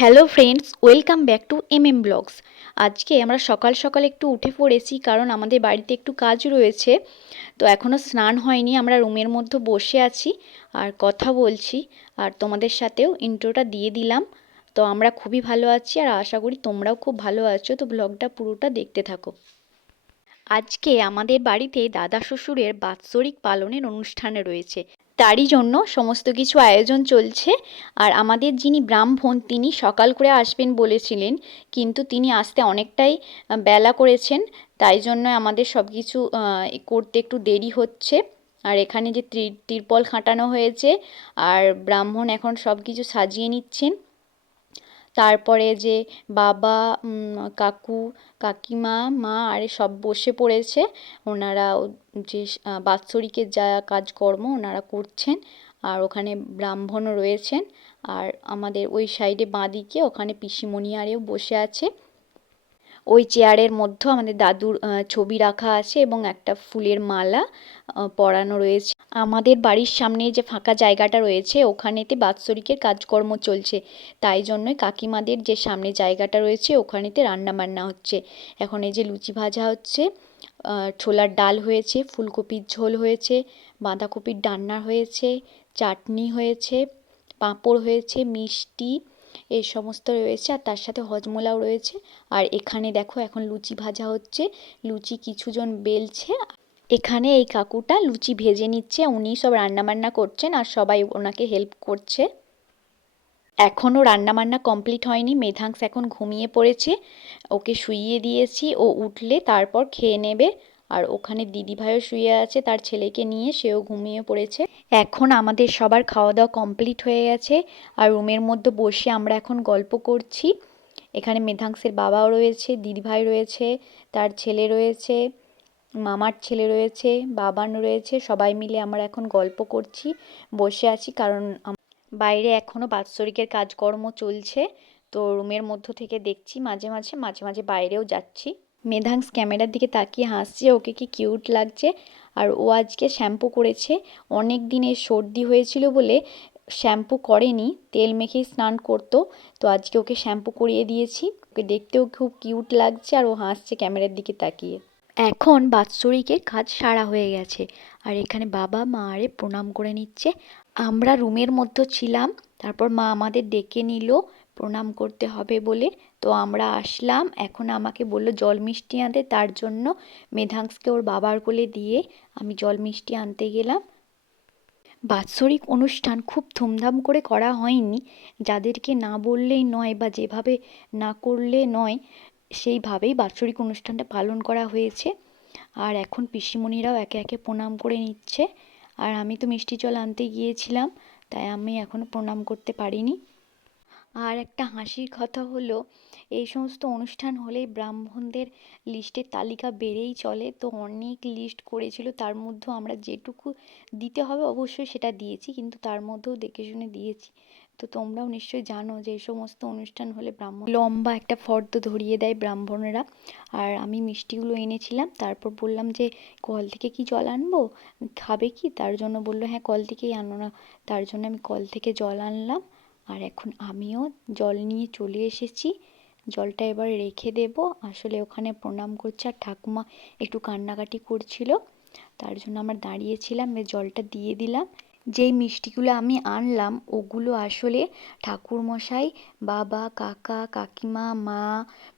Hello friends, welcome back to blogs. আজকে আমরা সকাল সকাল একটু উঠে পড়েছি, কারণ আমাদের বাড়িতে একটু কাজ রয়েছে। তো এখনও স্নান হয়নি, আমরা রুমের মধ্যে বসে আছি আর কথা বলছি, আর তোমাদের সাথেও ইন্ট্রোটা দিয়ে দিলাম। তো আমরা খুবই ভালো আছি আর আশা করি তোমরাও খুব ভালো আছো। তো ব্লগটা পুরোটা দেখতে থাকো। আজকে আমাদের বাড়িতে দাদা শ্বশুরের বাৎসরিক পালনের অনুষ্ঠান রয়েছে, তারই জন্য সমস্ত কিছু আয়োজন চলছে। আর আমাদের যিনি ব্রাহ্মণ তিনি সকাল করে আসবেন বলেছিলেন, কিন্তু তিনি আসতে অনেকটাই বেলা করেছেন, তাই জন্য আমাদের সব কিছু করতে একটু দেরি হচ্ছে। আর এখানে যে তিরপল খাটানো হয়েছে, আর ব্রাহ্মণ এখন সব কিছু সাজিয়ে নিচ্ছেন। তারপরে যে বাবা, কাকু, কাকিমা, মা আর সব বসে পড়েছে। ওনারা যে বাৎসরিকের যা কাজকর্ম ওনারা করছেন, আর ওখানে ব্রাহ্মণও রয়েছেন। আর আমাদের ওই সাইডে বাঁদিকে ওখানে পিসিমণি আরেও বসে আছে। ওই চেয়ারের মধ্যে আমাদের দাদুর ছবি রাখা আছে এবং একটা ফুলের মালা পরানো রয়েছে। আমাদের বাড়ির সামনে যে ফাঁকা জায়গাটা রয়েছে ওখানেতে বাৎসরিকের কাজকর্ম চলছে, তাই জন্যই কাকিমাদের যে সামনে জায়গাটা রয়েছে ওখানেতে রান্না বান্না হচ্ছে। এখন এই যে লুচি ভাজা হচ্ছে, ছোলার ডাল হয়েছে, ফুলকপির ঝোল হয়েছে, বাঁধাকপির ডান্না হয়েছে, চাটনি হয়েছে, পাঁপড় হয়েছে, মিষ্টি এই সমস্ত রয়েছে, আর তার সাথে হজমোলাও রয়েছে। আর এখানে দেখো এখন লুচি ভাজা হচ্ছে, লুচি কিছুজন বেলছে। এখানে এই কাকুটা লুচি ভেজে নিচ্ছে, উনি সব রান্নাবান্না করছেন আর সবাই ওনাকে হেল্প করছে। এখনও রান্নাবান্না কমপ্লিট হয়নি, মেধাংশ এখন ঘুমিয়ে পড়েছে, ওকে শুইয়ে দিয়েছি, ও উঠলে তারপর খেয়ে নেবে। আর ওখানে দিদিভাইও শুয়ে আছে তার ছেলেকে নিয়ে, সেও ঘুমিয়ে পড়েছে। এখন আমাদের সবার খাওয়া দাওয়া কমপ্লিট হয়ে গেছে, আর রুমের মধ্যে বসে আমরা এখন গল্প করছি। এখানে মেধাংশের বাবাও রয়েছে, দিদিভাই রয়েছে, তার ছেলে রয়েছে, মামার ছেলে রয়েছে, বাবান রয়েছে, সবাই মিলে আমরা এখন গল্প করছি, বসে আছি। কারণ বাইরে এখনও বাৎসরিকের কাজকর্ম চলছে, তো রুমের মধ্য থেকে দেখছি, মাঝে মাঝে মাঝে মাঝে বাইরেও যাচ্ছি। মেধাংশ ক্যামেরার দিকে তাকিয়ে হাসছে, ওকে কি কিউট লাগছে। আর ও আজকে শ্যাম্পু করেছে, অনেক দিনের সর্দি হয়েছিল বলে শ্যাম্পু করেনি, তেল মেখেই স্নান করতো। তো আজকে ওকে শ্যাম্পু করিয়ে দিয়েছি, ওকে দেখতেও খুব কিউট লাগছে, আর ও হাসছে ক্যামেরার দিকে তাকিয়ে। এখন বাৎসরিকের কাজ সারা হয়ে গেছে, আর এখানে বাবা মা আরে প্রণাম করে নিচ্ছে। আমরা রুমের মধ্যে ছিলাম, তারপর মা আমাদের ডেকে নিল প্রণাম করতে হবে বলে। তো আমরা আসলাম, এখন আমাকে বলল জল মিষ্টি আনতে, তার জন্য মেধাংশকে ওর বাবার কোলে দিয়ে আমি জল মিষ্টি আনতে গেলাম। বাৎসরিক অনুষ্ঠান খুব ধুমধাম করে করা হয়নি, যাদেরকে না বললেই নয় বা যেভাবে না করলে নয় সেইভাবেই বাৎসরিক অনুষ্ঠানটা পালন করা হয়েছে। আর এখন পিসিমণিরাও একে একে প্রণাম করে নিচ্ছে, আর আমি তো মিষ্টি জল আনতে গিয়েছিলাম, তাই আমি এখনও প্রণাম করতে পারিনি। আর একটা হাসির কথা হলো, এই সমস্ত অনুষ্ঠান হলেই ব্রাহ্মণদের লিস্টের তালিকা বেড়েই চলে। তো অনেক লিস্ট করেছিল, তার মধ্যেও আমরা যেটুকু দিতে হবে অবশ্যই সেটা দিয়েছি, কিন্তু তার মধ্যেও দেখে শুনে দিয়েছি। তো তোমরাও নিশ্চয়ই জানো যে এই সমস্ত অনুষ্ঠান হলে ব্রাহ্মণ লম্বা একটা ফর্দ ধরিয়ে দেয় ব্রাহ্মণেরা। আর আমি মিষ্টিগুলো এনেছিলাম, তারপর বললাম যে কল থেকে কি জল আনবো, খাবে কি? তার জন্য বললো হ্যাঁ কল থেকেই আনো না। তার জন্য আমি কল থেকে জল আনলাম, আর এখন আমিও জল নিয়ে চলে এসেছি। জলটা এবার রেখে দেব, আসলে ওখানে প্রণাম করছে আর ঠাকুমা একটু কান্নাকাটি করছিল, তার জন্য আমরা দাঁড়িয়েছিলাম, জলটা দিয়ে দিলাম। যেই মিষ্টিগুলো আমি আনলাম ওগুলো আসলে ঠাকুরমশাই, বাবা, কাকা, কাকিমা, মা,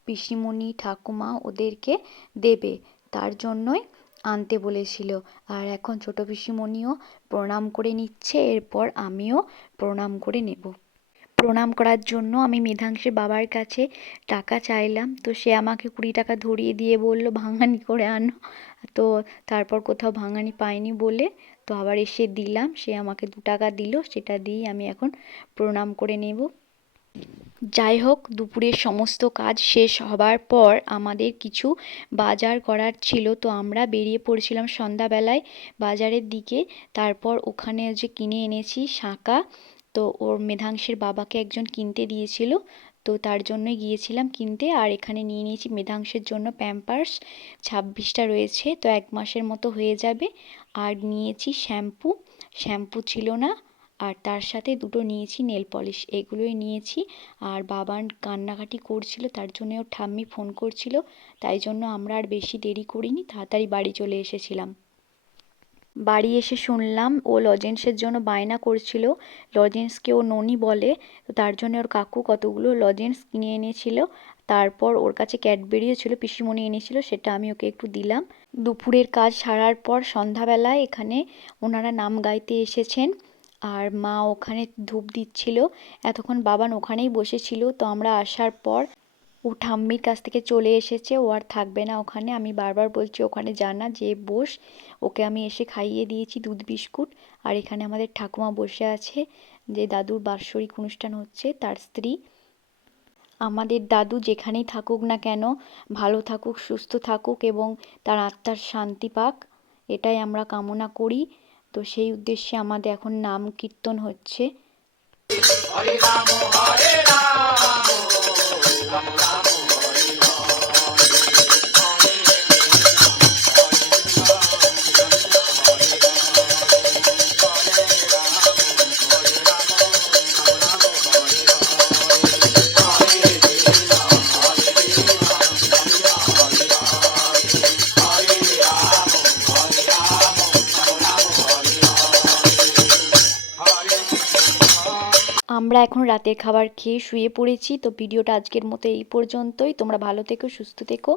পিসিমণি, ঠাকুমা ওদেরকে দেবে, তার জন্যই আনতে বলেছিল। আর এখন ছোট পিসিমণিও প্রণাম করে নিচ্ছে, এরপর আমিও প্রণাম করে নেব। প্রণাম করার জন্য আমি মেধাংশের বাবার কাছে টাকা চাইলাম, তো সে আমাকে 20 টাকা ধরিয়ে দিয়ে বলল ভাঙানি করে আনো। তো তারপর কোথাও ভাঙানি পাইনি বলে তো আবার এসে দিলাম, সে আমাকে 2 টাকা দিল, সেটা দিয়ে আমি এখন প্রণাম করে নেব। যাই হোক, দুপুরের সমস্ত কাজ শেষ হবার পর আমাদের কিছু বাজার করার ছিল, তো আমরা বেরিয়ে পড়েছিলাম সন্ধ্যাবেলায় বাজারের দিকে। তারপর ওখানে যে কিনে এনেছি শাঁকা, তো ওর মেধাংশের বাবাকে একজন কিনতে দিয়েছিল, তো তার জন্যই গিয়েছিলাম কিনতে। আর এখানে নিয়ে নিয়েছি মেধাংশের জন্য প্যাম্পার্স, 26টা রয়েছে, তো 1 মাসের মতো হয়ে যাবে। আর নিয়েছি শ্যাম্পু, শ্যাম্পু ছিল না, আর তার সাথে দুটো নিয়েছি নেল পলিশ, এগুলোই নিয়েছি। আর বাবান কান্নাকাটি করছিল, তার জন্য ওর ঠাম্মি ফোন করছিল, তাই জন্য আমরা আর বেশি দেরি করিনি, তাড়াতাড়ি বাড়ি চলে এসেছিলাম। বাড়ি এসে শুনলাম ও লজেন্সের জন্য বায়না করছিল, লজেন্সকে ও ননি বলে, তো তার জন্য ওর কাকু কতগুলো লজেন্স কিনে এনেছিল। তারপর ওর কাছে ক্যাডবেরিও ছিল, পিসিমণি এনেছিল, সেটা আমি ওকে একটু দিলাম। দুপুরের কাজ সারার পর সন্ধ্যাবেলায় এখানে ওনারা নাম গাইতে এসেছেন, আর মা ওখানে ধূপ দিচ্ছিল। এতক্ষণ বাবান ওখানেই বসেছিল, তো আমরা আসার পর ও ঠাম্মির কাছ থেকে চলে এসেছে, ও আর থাকবে না ওখানে। আমি বারবার বলছি ওখানে যা না, যে বস। ওকে আমি এসে খাইয়ে দিয়েছি দুধ বিস্কুট। আর এখানে আমাদের ঠাকুমা বসে আছে, যে দাদুর বাৎসরিক অনুষ্ঠান হচ্ছে তার স্ত্রী। আমাদের দাদু যেখানেই থাকুক না কেন, ভালো থাকুক, সুস্থ থাকুক এবং তার আত্মার শান্তি পাক, এটাই আমরা কামনা করি। তো সেই উদ্দেশ্যে আমাদের এখন নাম কীর্তন হচ্ছে। হরে রাম হরে রাম, রাম রাম হরে আমরা এখন রাতের খাবার খেয়ে শুয়ে পড়েছি। তো ভিডিওটা আজকের মতো এই পর্যন্তই। তোমরা ভালো থেকো, সুস্থ থেকো।